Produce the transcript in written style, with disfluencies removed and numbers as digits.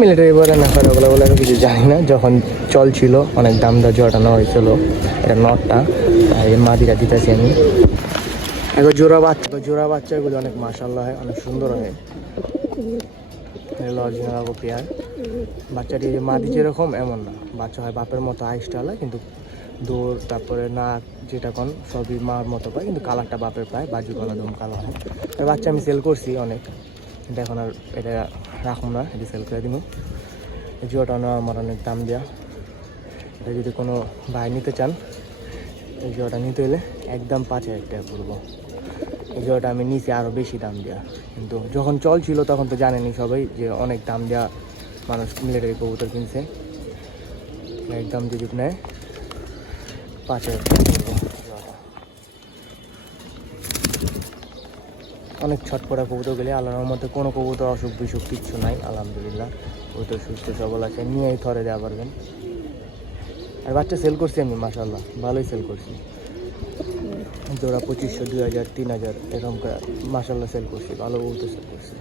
Military বলে না করে ওগুলো বলে আমি কিছু জানি না। যখন চলছিল অনেক দাম দর জটানো হয়েছিল এটা নটটা, তাই মাদিরা দিতেছি আমি। এখন জোড়া বাচ্চাগুলো অনেক মাশাআল্লাহ হয়, অনেক সুন্দর হয়। অরিজিনাল পেয়ার বাচ্চাটি মাদি যেরকম এমন না, বাচ্চা হয় বাপের মতো আইসটালা, কিন্তু দৌড় তারপরে নাক যেটা কোন সবই মার মতো পায়, কিন্তু কালারটা বাপের পায়, বাজু কালা দম কালো হয়। বাচ্চা আমি সেল করছি অনেক, দেখুন আর এটা রাখুন না, এটা সেল করে দিব। জিওটা নেওয়া আমার অনেক দাম দেওয়া। এটা যদি কোনো ভাই নিতে চান, এই জিওটা নিতে হলে একদম 5,000 টাকা পড়বো। এই জিওটা আমি নিচে আরও বেশি দাম দেওয়া, কিন্তু যখন চলছিল তখন তো জানেনি সবাই যে অনেক দাম দেওয়া মানুষ মিলিটারি কবুতর কিনছে। একদম যদি নেয় 5,000 টাকা পড়বো। অনেক ছটপটা কবুতর গেলে আল্লাহর মধ্যে কোনো কবুতর অসুখ বিসুখ কিচ্ছু নাই, আলহামদুলিল্লাহ। কবুতর সুস্থ সবল আছে, নিয়েই থরে দেওয়া পারবেন। আর বাচ্চা সেল করছি আমি মাশাআল্লাহ, ভালোই সেল করছি। জোড়া 2500, 2000, 3000 এরকম করে মাশাআল্লাহ সেল করছি, ভালো কবুতর সেল করছি।